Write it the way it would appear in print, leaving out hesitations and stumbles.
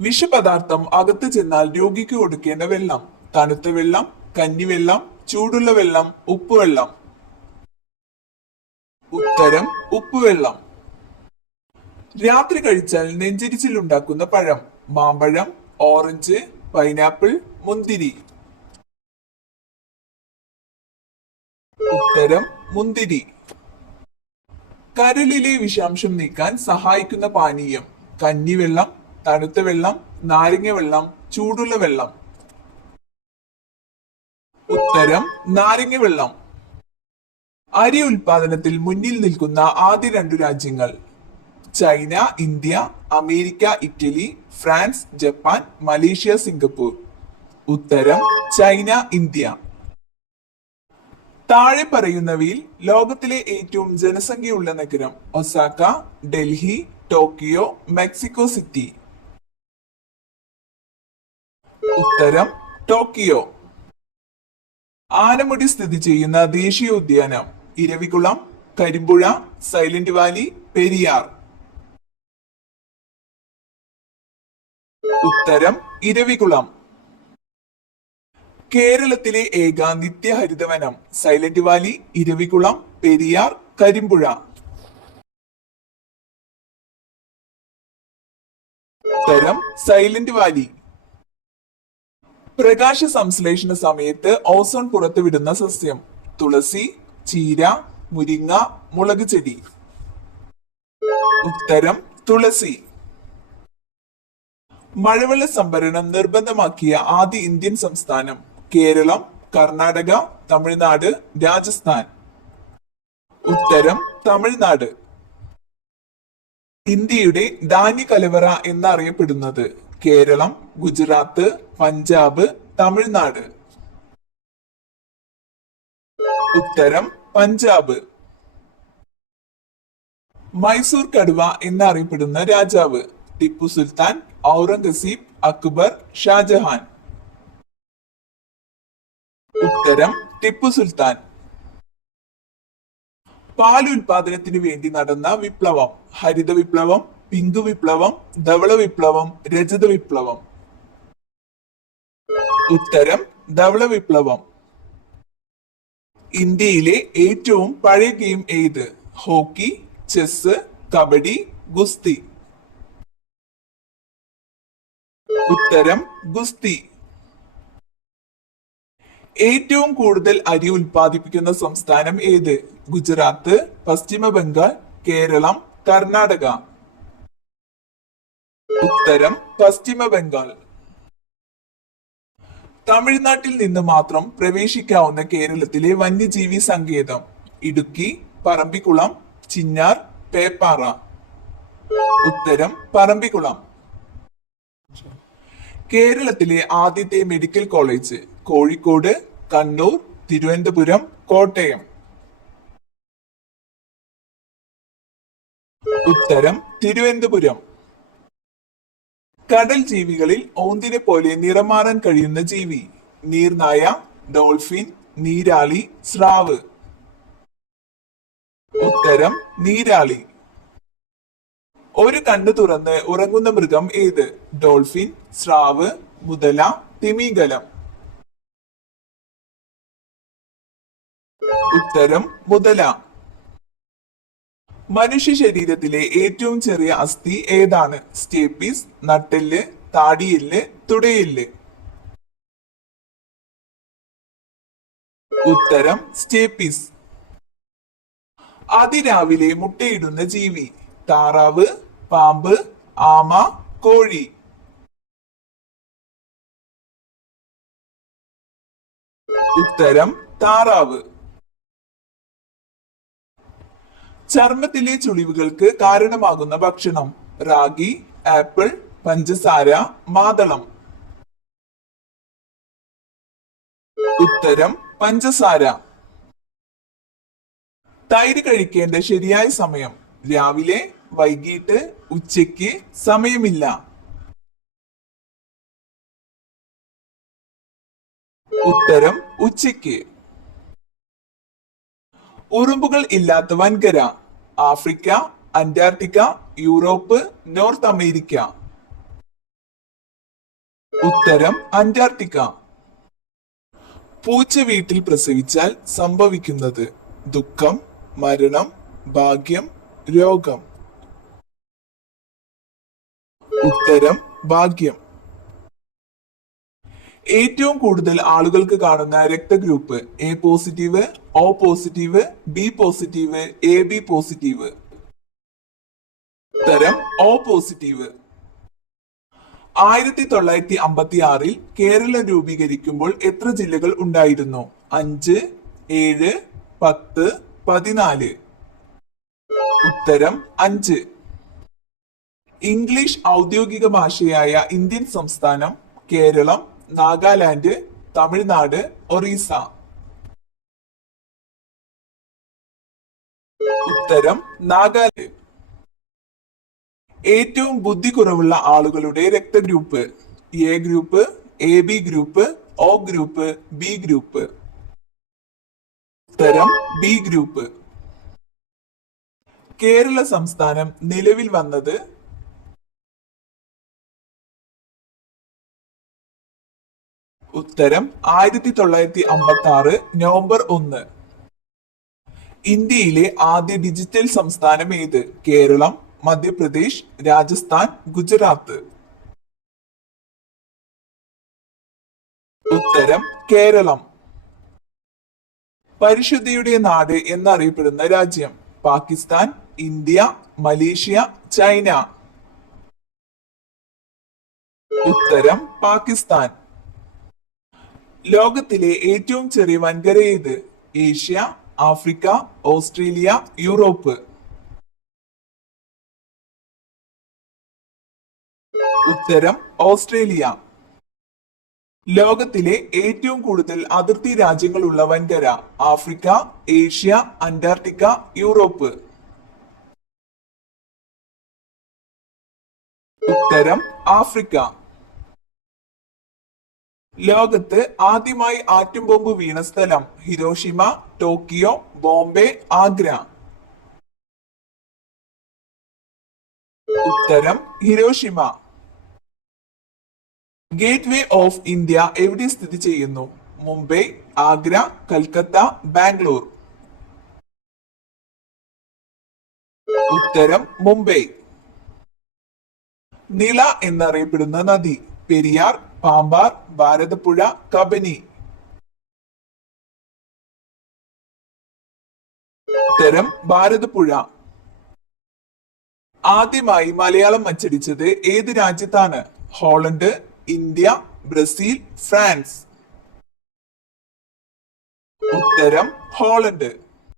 വിഷപദാർത്ഥം അകത്ത് ചെന്നാൽ രോഗിക്ക് കൊടുക്കേണ്ട വെള്ളം: തണുത്ത വെള്ളം, കഞ്ഞിവെള്ളം, ചൂടുള്ള വെള്ളം, ഉപ്പുവെള്ളം. ഉത്തരം ഉപ്പുവെള്ളം. രാത്രി കഴിച്ചാൽ നെഞ്ചരിച്ചിൽ ഉണ്ടാക്കുന്ന പഴം: മാമ്പഴം, ഓറഞ്ച്, പൈനാപ്പിൾ, മുന്തിരി. ഉത്തരം മുന്തിരി. കരളിലെ വിഷാംശം നീക്കാൻ സഹായിക്കുന്ന പാനീയം: കഞ്ഞിവെള്ളം, തണുത്ത വെള്ളം, നാരങ്ങ വെള്ളം, ചൂടുള്ള വെള്ളം. ഉത്തരം നാരങ്ങ വെള്ളം. അരി ഉൽപാദനത്തിൽ മുന്നിൽ നിൽക്കുന്ന ആദ്യ 2 രാജ്യങ്ങൾ: China, India, America, Italy, France, Japan, Malaysia, Singapore. ഉത്തരം ചൈന, ഇന്ത്യ. താഴെ പറയുന്നവയിൽ ലോകത്തിലെ ഏറ്റവും ജനസംഖ്യയുള്ള നഗരം: Osaka, Delhi, Tokyo, Mexico city. ഉത്തരം ടോക്കിയോ. ആനമുടി സ്ഥിതി ചെയ്യുന്ന ദേശീയോദ്യാനം: ഇരവികുളം, കരിമ്പുഴ, സൈലന്റ് വാലി, പെരിയാർ. ഉത്തരം ഇരവികുളം. കേരളത്തിലെ ഏക നിത്യഹരിതവനം: സൈലന്റ് വാലി, ഇരവികുളം, പെരിയാർ, കരിമ്പുഴ. ഉത്തരം സൈലന്റ് വാലി. പ്രകാശ സംശ്ലേഷണ സമയത്ത് ഓസോൺ പുറത്തുവിടുന്ന സസ്യം: തുളസി, ചീര, മുരിങ്ങ, മുളക് ചെടി. ഉത്തരം തുളസി. മഴവെള്ള സംഭരണം നിർബന്ധമാക്കിയ ആദ്യ ഇന്ത്യൻ സംസ്ഥാനം: കേരളം, കർണാടക, തമിഴ്നാട്, രാജസ്ഥാൻ. ഉത്തരം തമിഴ്നാട്. ഇന്ത്യയുടെ ധാന്യ കലവറ എന്നറിയപ്പെടുന്നത്: കേരളം, ഗുജറാത്ത്, പഞ്ചാബ്, തമിഴ്നാട്. ഉത്തരം പഞ്ചാബ്. മൈസൂർ കടുവ എന്നറിയപ്പെടുന്ന രാജാവ്: ടിപ്പു സുൽത്താൻ, ഔറംഗസീബ്, അക്ബർ, ഷാജഹാൻ. ഉത്തരം ടിപ്പു സുൽത്താൻ. പാൽ ഉൽപാദനത്തിന് വേണ്ടി നടന്ന വിപ്ലവം: ഹരിത വിപ്ലവം, പിങ്ക് വിപ്ലവം, ധവള വിപ്ലവം, രജത വിപ്ലവം. ഉത്തരം ധവള വിപ്ലവം. ഇന്ത്യയിലെ ഏറ്റവും പഴയ ഗെയിം ഏത്? ഹോക്കി, ചെസ്, കബഡി, ഗുസ്തി. ഉത്തരം ഗുസ്തി. ഏറ്റവും കൂടുതൽ അരി ഉൽപ്പാദിപ്പിക്കുന്ന സംസ്ഥാനം ഏത്? ഗുജറാത്ത്, പശ്ചിമ ബംഗാൾ, കേരളം, കർണാടക. ഉത്തരം പശ്ചിമ ബംഗാൾ. തമിഴ്നാട്ടിൽ നിന്ന് മാത്രം പ്രവേശിക്കാവുന്ന കേരളത്തിലെ വന്യജീവി സങ്കേതം: ഇടുക്കി, പറമ്പിക്കുളം, ചിന്നാർ, പേപ്പാറ. ഉത്തരം പറമ്പിക്കുളം. കേരളത്തിലെ ആദ്യത്തെ മെഡിക്കൽ കോളേജ്: കോഴിക്കോട്, കണ്ണൂർ, തിരുവനന്തപുരം, കോട്ടയം. ഉത്തരം തിരുവനന്തപുരം. കടൽ ജീവികളിൽ ഓന്തിനെ പോലെ നിറം മാറാൻ കഴിയുന്ന ജീവി: നീർനായ, ഡോൾഫിൻ, നീരാളി, സ്രാവ്. ഉത്തരം നീരാളി. ഒരു കണ്ണു തുറന്ന് ഉറങ്ങുന്ന മൃഗം ഏത്? ഡോൾഫിൻ, സ്രാവ്, മുതല, തിമിംഗലം. ഉത്തരം മുതല. മനുഷ്യ ശരീരത്തിലെ ഏറ്റവും ചെറിയ അസ്ഥി ഏതാണ്? സ്റ്റേപ്പീസ്, നട്ടെല്ല്, താടിയെല്ല്, തുടയെല്ല്. ഉത്തരം സ്റ്റേപ്പീസ്. അതിരാവിലെ മുട്ടയിടുന്ന ജീവി: താറാവ്, പാമ്പ്, ആമ, കോഴി. ഉത്തരം താറാവ്. ചർമ്മത്തിലെ ചുളിവുകൾക്ക് കാരണമാകുന്ന ഭക്ഷണം: റാഗി, ആപ്പിൾ, പഞ്ചസാര, മാതളം. ഉത്തരം പഞ്ചസാര. തൈര് കഴിക്കേണ്ട ശരിയായ സമയം: രാവിലെ, വൈകിട്ട്, ഉച്ചയ്ക്ക്, സമയമില്ല. ഉത്തരം ഉച്ചയ്ക്ക്. ഉറുമ്പുകൾ ഇല്ലാത്ത വൻകര: Africa, Antarctica, Europe, North America. ഉത്തരം അന്റാർട്ടിക്ക. പൂച്ച വീട്ടിൽ പ്രസവിച്ചാൽ സംഭവിക്കുന്നത് ദുഃഖം, മരണം, ഭാഗ്യം, രോഗം. ഉത്തരം ഭാഗ്യം. ഏറ്റവും കൂടുതൽ ആളുകൾക്ക് കാണുന്ന രക്തഗ്രൂപ്പ് A positive, O positive, B positive, A B positive. ഉത്തരം ഒ പോസിറ്റീവ്. 1956 കേരളം രൂപീകരിക്കുമ്പോൾ എത്ര ജില്ലകൾ ഉണ്ടായിരുന്നു? 5, 7, 10, 14. ഉത്തരം 5. ഇംഗ്ലീഷ് ഔദ്യോഗിക ഭാഷയായ ഇന്ത്യൻ സംസ്ഥാനം കേരളം, നാഗാലാൻഡ്, തമിഴ്നാട്, ഒറീസ. ഉത്തരം നാഗാലാൻഡ്. ഏറ്റവും ബുദ്ധി കുറവുള്ള ആളുകളുടെ രക്തഗ്രൂപ്പ് A group, A B group, O group, B group. ഉത്തരം ബി ഗ്രൂപ്പ്. കേരള സംസ്ഥാനം നിലവിൽ വന്നത് ഉത്തരം 1956 നവംബർ 1. ഇന്ത്യയിലെ ആദ്യ ഡിജിറ്റൽ സംസ്ഥാനം ഏത്? കേരളം, മധ്യപ്രദേശ്, രാജസ്ഥാൻ, ഗുജറാത്ത്. ഉത്തരം കേരളം. പരിശുദ്ധിയുടെ നാട് എന്നറിയപ്പെടുന്ന രാജ്യം പാകിസ്ഥാൻ, ഇന്ത്യ, മലേഷ്യ, ചൈന. ഉത്തരം പാകിസ്ഥാൻ. ലോകത്തിലെ ഏറ്റവും ചെറിയ വൻകര ഏത്? Asia, Africa, Australia, Europe. ഉത്തരം ഓസ്ട്രേലിയ. ലോകത്തിലെ ഏറ്റവും കൂടുതൽ അതിർത്തി രാജ്യങ്ങളുള്ള വൻകര ആഫ്രിക്ക, ഏഷ്യ, അന്റാർട്ടിക്ക, യൂറോപ്പ്. ഉത്തരം ആഫ്രിക്ക. ലോകത്ത് ആദ്യമായി ആറ്റം ബോംബ് വീണ സ്ഥലം ഹിരോഷിമ, ടോക്കിയോ, ബോംബെ, ആഗ്ര. ഉത്തരം Hiroshima. Gate way of India എവിടെ സ്ഥിതി ചെയ്യുന്നു? മുംബൈ, ആഗ്ര, കൽക്കത്ത, ബാംഗ്ലൂർ. ഉത്തരം മുംബൈ. നിള എന്നറിയപ്പെടുന്ന നദി പെരിയാർ, പാമ്പാർ, ഭാരതപ്പുഴ, കബനി. ഉത്തരം ഭാരതപ്പുഴ. ആദ്യമായി മലയാളം അച്ചടിച്ചത് ഏത് രാജ്യത്താണ്? Holland, India, Brazil, France. ഉത്തരം ഹോളണ്ട്.